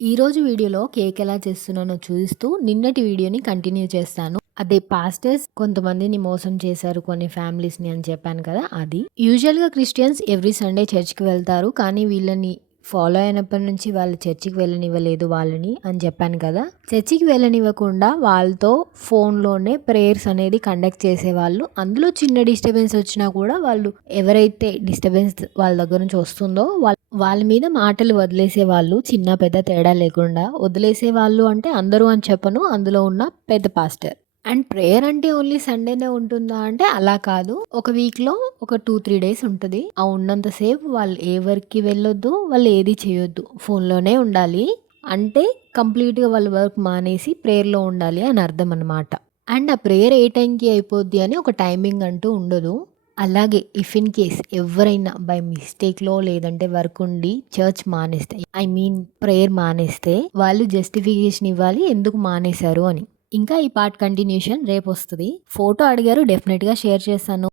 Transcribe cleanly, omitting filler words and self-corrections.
ఈరోజు వీడియోలో కేక్ ఎలా చేస్తున్నానో చూపిస్తూ నిన్నటి వీడియోని కంటిన్యూ చేస్తాను. అదే పాస్టర్స్ కొంతమందిని మోసం చేశారు కొన్ని ఫ్యామిలీస్‌ని అని చెప్పాను కదా! అది. యూజువల్‌గా క్రిస్టియన్స్ ఎవ్రీ సండే చర్చ్‌కి వెళ్తారు. కానీ వీళ్ళని ఫాలో అయినప్పటి నుంచి వాళ్ళు చర్చికి వెళ్ళనివ్వలేదు వాళ్ళని అని చెప్పాను కదా! చర్చికి వెళ్ళనివ్వకుండా వాళ్ళతో ఫోన్‌లోనే ప్రేయర్స్ అనేది కండక్ట్ చేసేవాళ్ళు. అందులో చిన్న డిస్టర్బెన్స్ వచ్చినా కూడా వాళ్ళు ఎవరైతే డిస్టర్బెన్స్ వాళ్ళ దగ్గర నుంచి వస్తుందో వాళ్ళ మీద మాటలు వదిలేసేవాళ్ళు. చిన్న పెద్ద తేడా లేకుండా. వదిలేసేవాళ్ళు అంటే అందరూ అని చెప్పను. అందులో ఉన్న పెద్ద పాస్టర్. అండ్ ప్రేయర్ అంటే ఓన్లీ సండేనే ఉంటుందా అంటే అలా కాదు. ఒక వీక్‌లో ఒక 2, 3 డేస్ ఉంటది. ఆ ఉన్నంత సేపు వాళ్ళు ఏ వర్క్‌కి వెళ్ళొద్దు. వాళ్ళు ఏది చేయొద్దు. ఫోన్‌లోనే ఉండాలి. అంటే కంప్లీట్‌గా వాళ్ళ వర్క్ మానేసి ప్రేయర్‌లో ఉండాలి అని అర్థం అనమాట. అండ్ ఆ ప్రేయర్ ఏ టైంకి అయిపోద్ది అని ఒక టైమింగ్ అంటూ ఉండదు. అలాగే ఇఫ్ ఇన్ కేస్ ఎవ్వరైనా బై మిస్టేక్‌లో లేదంటే వర్క్ ఉండి చర్చ్ మానేస్తే ఐ మీన్ ప్రేయర్ మానేస్తే వాళ్ళు జస్టిఫికేషన్ ఇవ్వాలి ఎందుకు మానేశారు అని. ఇంకా ఈ పార్ట్ కంటిన్యూషన్ రేపొస్తది. ఫోటో అడిగారు, డెఫినిట్‌గా షేర్ చేస్తాను.